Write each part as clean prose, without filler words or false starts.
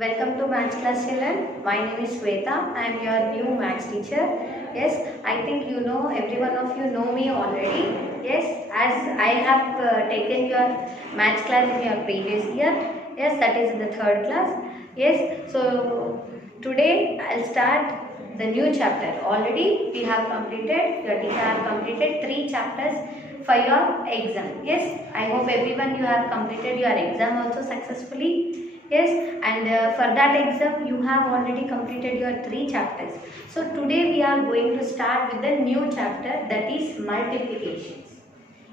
Welcome to Maths class children. My name is Sweta. I am your new Maths teacher. Yes, I think you know, every one of you know me already. Yes, as I have taken your Maths class in your previous year. Yes, that is in the third class. Yes, so today I'll start the new chapter. Already we have completed, your teacher have completed 3 chapters for your exam. Yes, I hope everyone you have completed your exam also successfully. Yes, and for that exam you have already completed your 3 chapters. So today we are going to start with the new chapter, that is multiplications.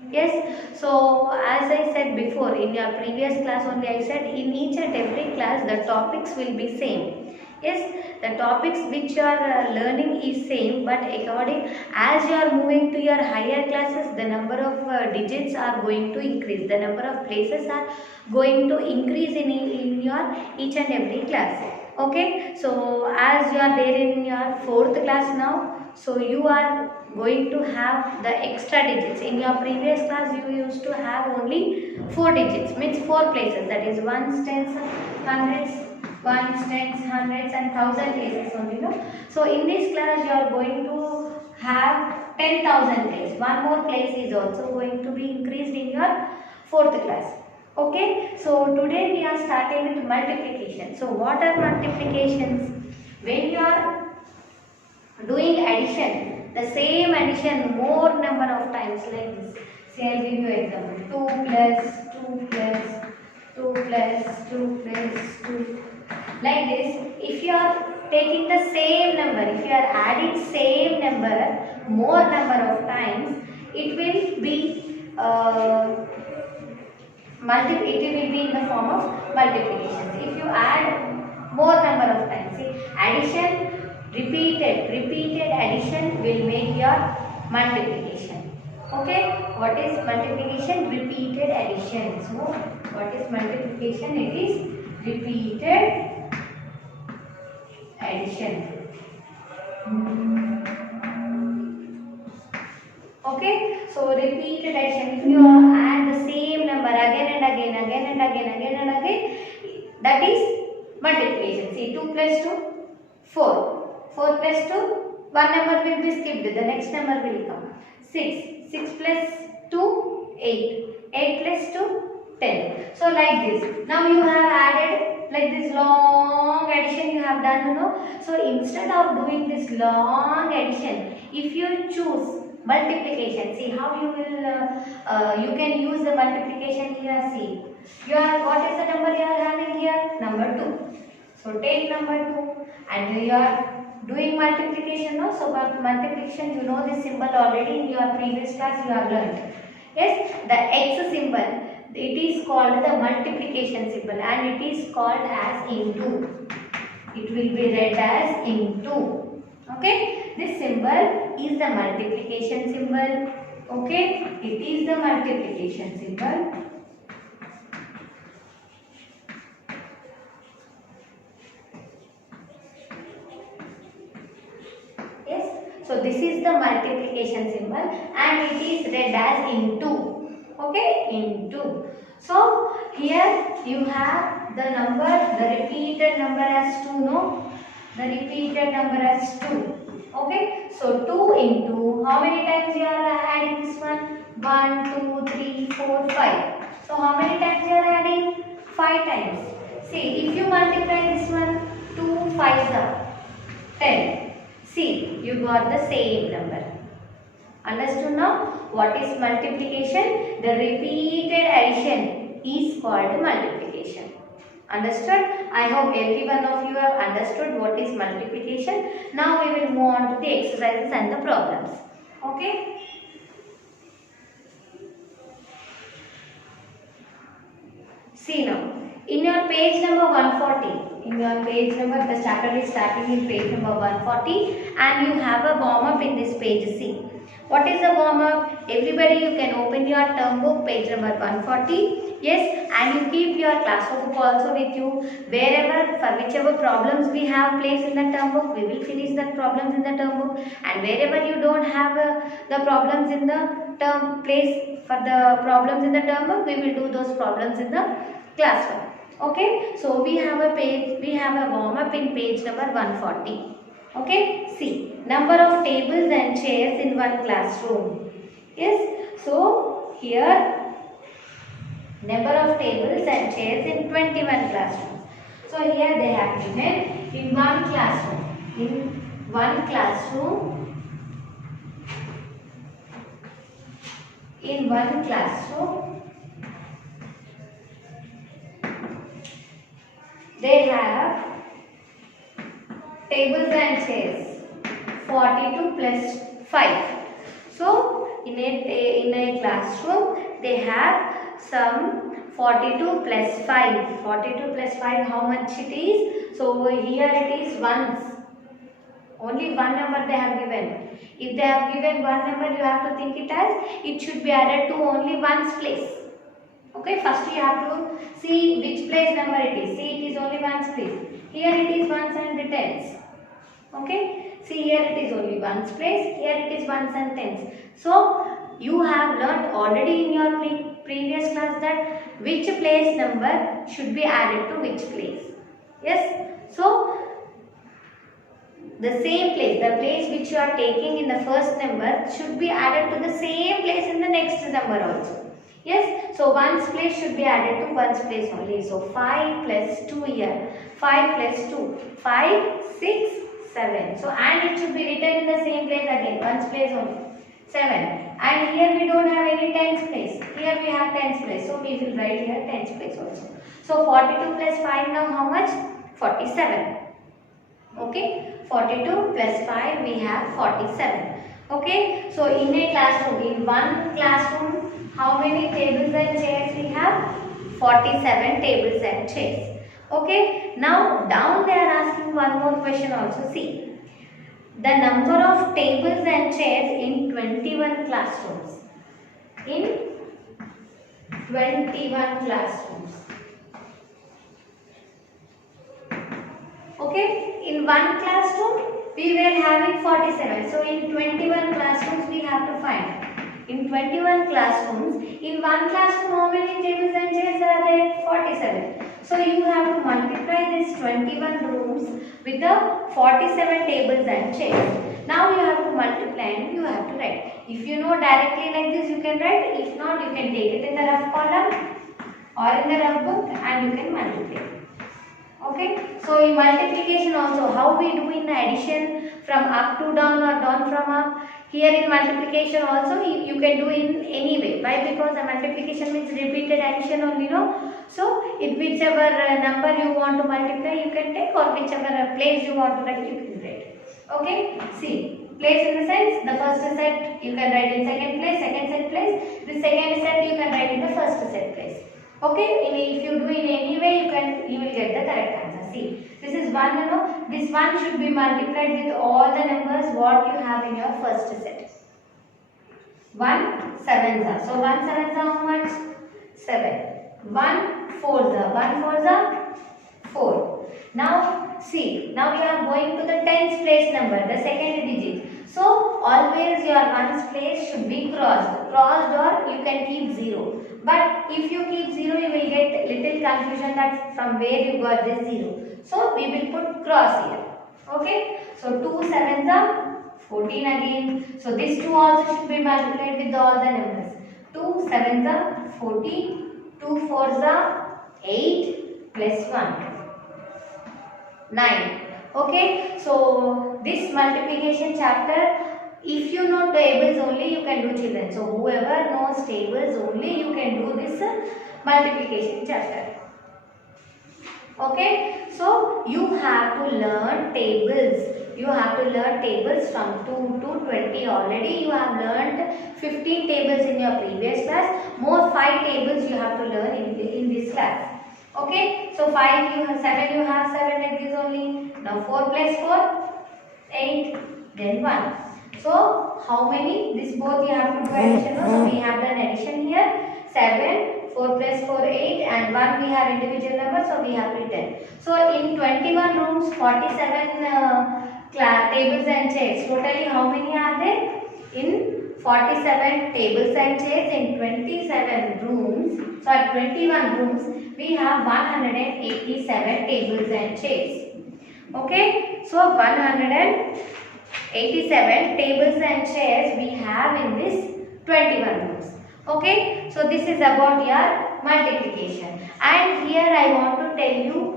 Yes, so as I said before in your previous class only, I said in each and every class the topics will be same. Yes, the topics which you are learning is same, but according as you are moving to your higher classes, the number of digits are going to increase. The number of places are going to increase in your each and every class. Okay, so as you are there in your 4th class now, so you are going to have the extra digits. In your previous class you used to have only 4 digits, means 4 places, that is ones, tens, hundreds, ones, tens, hundreds and thousand places only, no? So in this class you are going to have 10,000 place. One more place is also going to be increased in your 4th class. Okay, so today we are starting with multiplication. So what are multiplications? When you are doing addition, the same addition more number of times, like this. Say I will give you example, 2 plus 2 plus 2 plus 2 plus 2, like this. If you are taking the same number, if you are adding same number more number of times, it will be it will be in the form of multiplications. If you add more number of times, see, addition, repeated addition will make your multiplication. Okay, what is multiplication? Repeated addition. So what is multiplication? It is repeated addition. Okay, so repeated addition. If you add the same number again and again, that is multiplication. See, 2 plus 2, 4. 4 plus 2, one number will be skipped. The next number will come. 6. 6 plus 2, 8. 8 plus 2, 10. So like this. Now you have added like this long addition you have done, you know. So instead of doing this long addition, if you choose multiplication, see how you will you can use the multiplication here. See, what is the number you are having here? Number 2. So take number 2 and you are doing multiplication, no? So multiplication, you know this symbol already in your previous class you have learned. Yes, the X symbol, it is called the multiplication symbol and it is called as into. It will be read as into. Okay, this symbol is the multiplication symbol. Okay, it is the multiplication symbol. Yes, so this is the multiplication symbol and it is read as into. Okay, into. So here you have the number, the repeated number as 2, no? The repeated number as 2. Okay, so 2 into, how many times you are adding this one? 1, 2, 3, 4, 5. So how many times you are adding? 5 times. See, if you multiply this one, 2 5s are 10. See, you got the same number. Understood now? What is multiplication? The repeated addition is called multiplication. Understood? I hope every one of you have understood what is multiplication. Now we will move on to the exercises and the problems. Okay? See now, in your page number 140, the chapter is starting in page number 140 and you have a warm up in this page C. What is the warm up? Everybody, you can open your term book, page number 140. Yes, and you keep your classwork also with you. Wherever, for whichever problems we have placed in the term book, we will finish the problems in the term book. And wherever you don't have the problems in the term place for the problems in the term book, we will do those problems in the classwork. Okay, so we have a warm up in page number 140. Okay, see, number of tables and chairs in one classroom. Yes, so here number of tables and chairs in 21 classrooms. So here they have given in one classroom. In one classroom, in one classroom, they have tables and chairs 42 plus 5. So in a classroom they have some 42 plus 5. 42 plus 5, how much it is? So over here it is ones. Only one number they have given. If they have given one number, you have to think it as it should be added to only one's place. Okay, first you have to see which place number it is. See, it is only ones place. Here it is ones and tens. Okay, see here it is only ones place. Here it is ones and tens. So you have learnt already in your previous class that which place number should be added to which place. Yes. So the same place, the place which you are taking in the first number should be added to the same place in the next number also. Yes, so one's place should be added to one's place only. So 5 plus 2 here, 5 plus 2, 5, 6, 7. So and it should be written in the same place again, one's place only, 7. And here we don't have any tens place, here we have tens place. So we will write here tens place also. So 42 plus 5 now how much? 47. Okay. 42 plus 5 we have 47. Okay, so in a classroom, in one classroom, how many tables and chairs we have? 47 tables and chairs. Okay, now down they are asking one more question also. See, the number of tables and chairs in 21 classrooms. In 21 classrooms. Okay, in one classroom we were having 47. So in 21 classrooms we have to find. In 21 classrooms, in one classroom how many tables and chairs are there? 47. So you have to multiply this 21 rooms with the 47 tables and chairs. Now you have to multiply and you have to write. If you know directly like this you can write. If not you can take it in the rough column or in the rough book and you can multiply. Okay, so in multiplication also, how we do in the addition from up to down or down from up. Here in multiplication also you can do in any way. Why? Because the multiplication means repeated addition only, no? So in whichever number you want to multiply you can take, or whichever place you want to write you can write. Okay, see, place in the sense, the first set you can write in second place, second set place, the second set you can write in the first set place. Okay, if you do in any way you will get the correct answer. See, this is one, you know, this one should be multiplied with all the numbers what you have in your first set. 1 sevens are. So 1 sevens are how much? 7. 1 fours are. 1 fours are 4. Now see, now we are going to the tens place number, the second digit. So always your ones place should be crossed. Crossed, or you can keep 0. But if you keep 0 you will get little confusion that from where you got this 0. So we will put cross here. Okay. So 2 sevens are 14 again. So this 2 also should be multiplied with all the numbers. 2 sevens are 14. 2 fours are 8 plus 1. 9. Okay, so this multiplication chapter, if you know tables only you can do, children. So whoever knows tables only you can do this multiplication chapter. Okay, so you have to learn tables. You have to learn tables from 2 to 20 already. You have learned 15 tables in your previous class. More 5 tables you have to learn in this class. Okay, so 5 you have 7, you have 7 like this only. Now 4 plus 4, 8, then 1. So how many? This both you have to do addition. So we have done addition here. 7, 4 plus 4, 8, and 1 we have individual numbers, so we have written. So in 21 rooms, 47 tables and chairs. Totally how many are there? In 47 tables and chairs in 27 rooms, sorry 21 rooms, we have 187 tables and chairs. Okay, so 187 tables and chairs we have in this 21 rooms. Okay, so this is about your multiplication. And here I want to tell you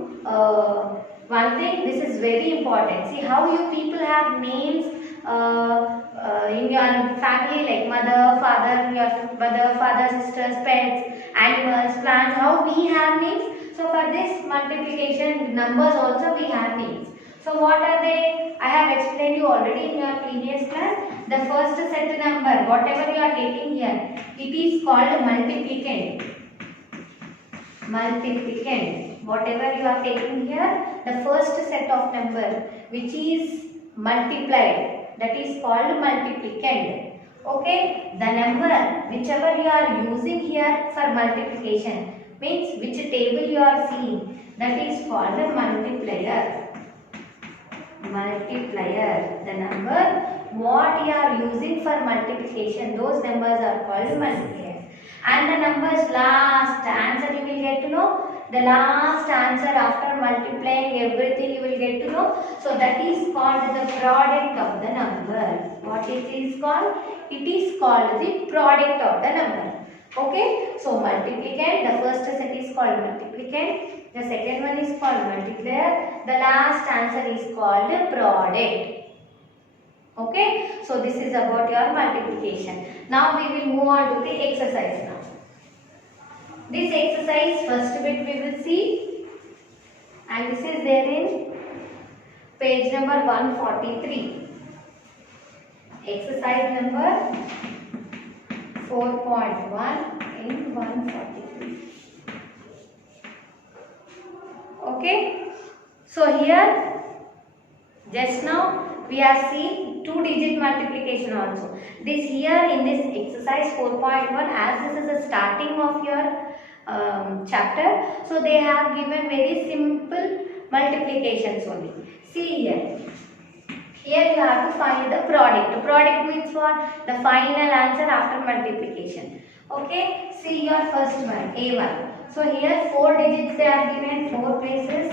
one thing. This is very important. See how you people have names in your family, like mother, father, your mother, father, sisters, pets, animals, plants. How we have names. So for this multiplication numbers also we have names. So what are they? I have explained you already in your previous class. The first set number, whatever you are taking here, it is called multiplicand. Multiplicand. Whatever you are taking here, the first set of number which is multiplied, that is called multiplicand. Okay, the number whichever you are using here for multiplication means which table you are seeing, that is called a multiplier. Multiplier. The number what you are using for multiplication, those numbers are called multipliers. And the numbers last answer you will get to know. The last answer after multiplying everything you will get to know. So that is called the product of the number. What it is called? It is called the product of the number. Okay. So multiplicand, the first set is called multiplicand. The second one is called multiplier. The last answer is called product. Okay. So this is about your multiplication. Now we will move on to the exercise now. This exercise first bit we will see, and this is there in page number 143. Exercise number 4.1 in 143. Okay. So here just now we are seeing 2-digit multiplication also. This here in this exercise 4.1, as this is the starting of your chapter, so they have given very simple multiplications only. See here. Here you have to find the product. The product means what? The final answer after multiplication. Okay. See your first one, A1. So here 4 digits they are given, 4 places.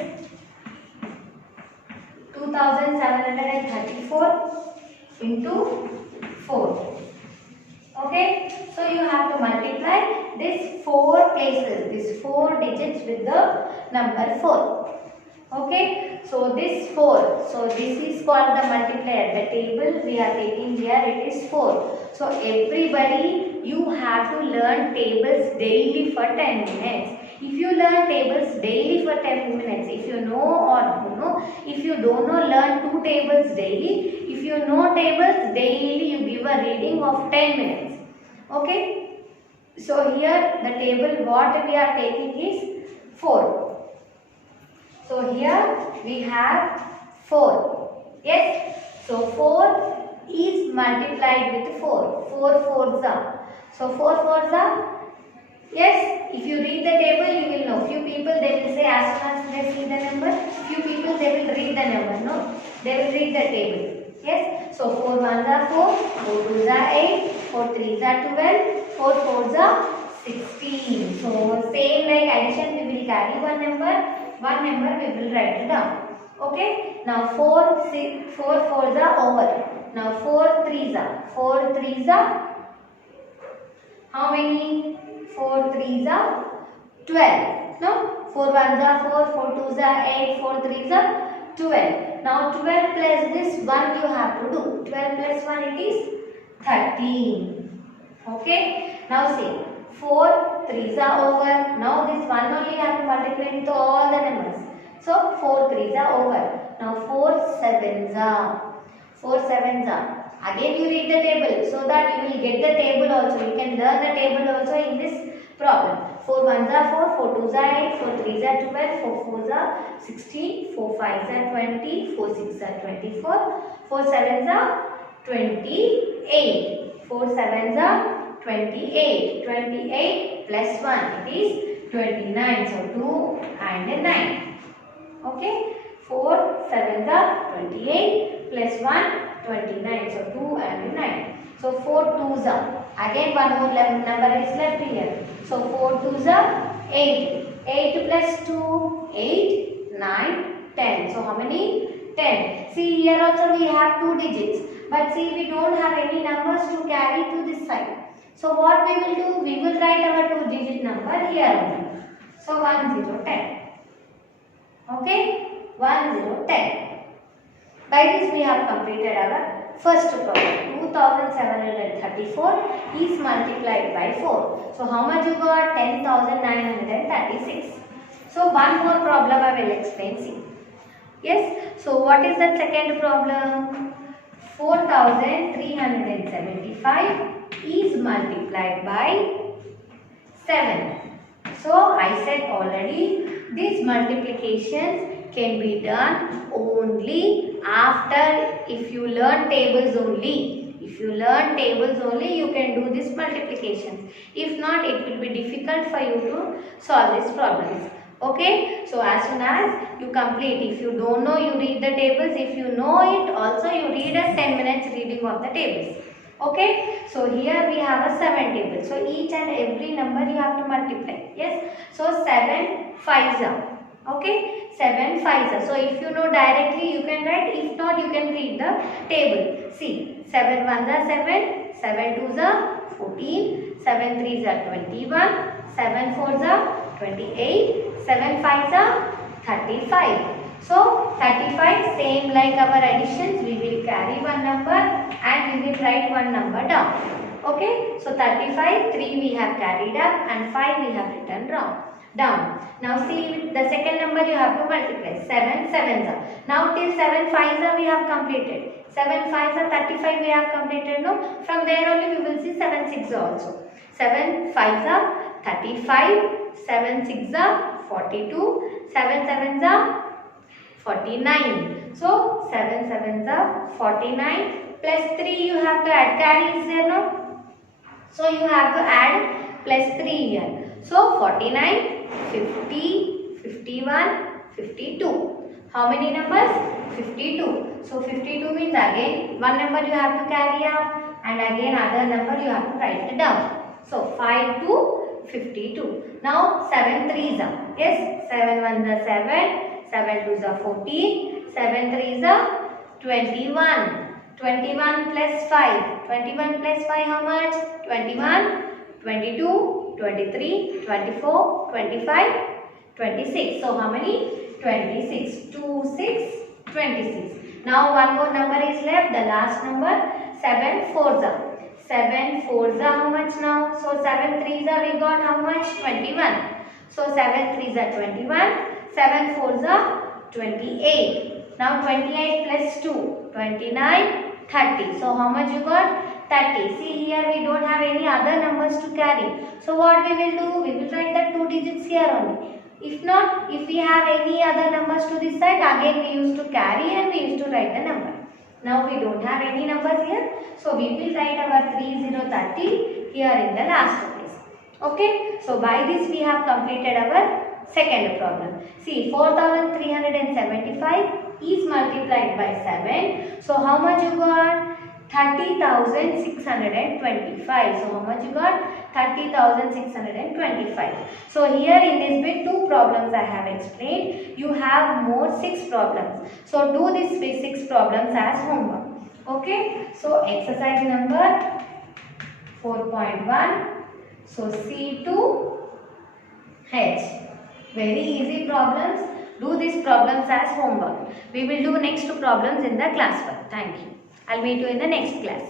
2734 into 4. Okay, so you have to multiply this 4 places, this 4 digits with the number 4. Okay, so this 4, so this is called the multiplier. The table we are taking here, it is 4. So everybody, you have to learn tables daily for 10 minutes. If you learn tables daily for 10 minutes, if you know or don't know, if you don't know, learn 2 tables daily. If you know tables daily, you give a reading of 10 minutes. Okay. So here the table what we are taking is 4. So here we have 4. Yes. So 4 is multiplied with 4. 4 fours are. So 4 fours are. Yes, if you read the table, you will know. Few people they will say as soon as they see the number. Few people they will read the number. No, they will read the table. Yes. So 4 ones are 4, 4 twos are 8, 4 threes are 12, 4 fours are 16. So same like addition, we will carry one number we will write it down. Okay. Now 4 fours are over. Now 4 threes are how many? 4 threes are 12. No? 4 ones are 4, 4 twos are 8, 4 threes are 12. Now 12 plus this 1 you have to do. 12 plus 1 it is 13. Okay. Now see. 4 threes are over. Now this 1 only you have to multiply into all the numbers. So 4 threes are over. Now 4 sevens are. 4 sevens are. Again you read the table so that you will get the table also. You can learn the table also in this problem. 4 ones are 4, 4 twos are 8, 4 threes are 12, 4 fours are 16, 4 fives are 20, 4 sixes are 24, 4 sevens are 28. 4 sevens are 28. 28 plus 1 it is 29. So 2 and 9. Okay. 4 sevens are 28 plus 1 29. So 2 and 9. So 4 twos are. Again one more number is left here. So 4 twos are 8. 8 plus 2, 8, 9, 10. So how many? 10. See here also we have 2 digits. But see we don't have any numbers to carry to this side. So what we will do? We will write our 2 digit number here only. So 1, 0, 10. Okay? 1, 0, 10. By this we have completed our first problem. 2734 is multiplied by 4. So how much you got? 10,936. So one more problem I will explain. See. Yes. So what is the second problem? 4,375 is multiplied by 7. So I said already these multiplications can be done only after if you learn tables only. If you learn tables only, you can do this multiplications. If not, it will be difficult for you to solve these problems. Okay, so as soon as you complete, if you don't know, you read the tables. If you know it, also you read a 10 minutes reading of the tables. Okay, so here we have a 7 table. So each and every number you have to multiply. Yes, so 7 5s are. Okay, 7 5s are. So if you know directly, you can write. If not, you can read the table. See, 7 1s are 7, 7 2s are 14, 7 3s are 21, 7 4s are 28, 7 5s are 35. So 35, same like our additions, we will carry one number and we will write one number down. Okay, so 35, 3 we have carried up and 5 we have written down. Now see the second number you have to multiply. 7 7s are. Now till 7 5s are we have completed. 7 5s are 35 we have completed. No, from there only we will see 7 6 also. 7 5s are 35, 7 6s are 42, 7 7s are 49. So 7 7s are 49 plus 3 you have to add. Carry is there, no? So you have to add plus 3 here. So 49, 50, 51, 52. How many numbers? 52. So 52 means again one number you have to carry up and again other number you have to write it down. So 5 to 52. Now 7 3s are. Yes, 7 1s are 7, 7 2s are 14, 7 3s are 21. 21 plus 5. 21 plus 5 how much? 21, 22, 23, 24, 25, 26. So how many? 26. 2, 6, 26. Now one more number is left. The last number 7 4s are. 7 4s are how much now? So 7 3s are we got how much? 21. So 7 3s are 21. 7 4s are 28. Now 28 plus 2. 29. 30. So how much you got? 30. See here we don't have any other numbers to carry. So what we will do? We will write the 2 digits here only. If not, if we have any other numbers to this side, again we used to carry and we used to write the number. Now we don't have any numbers here. So we will write our 3030 here in the last place. Okay. So by this we have completed our second problem. See 4375 is multiplied by 7. So how much you got? 30,625. So how much you got? 30,625. So here in this bit 2 problems I have explained. You have more 6 problems. So do these 6 problems as homework. Okay. So exercise number 4.1. So C2H. Very easy problems. Do these problems as homework. We will do next 2 problems in the class work. Thank you. I'll meet you in the next class.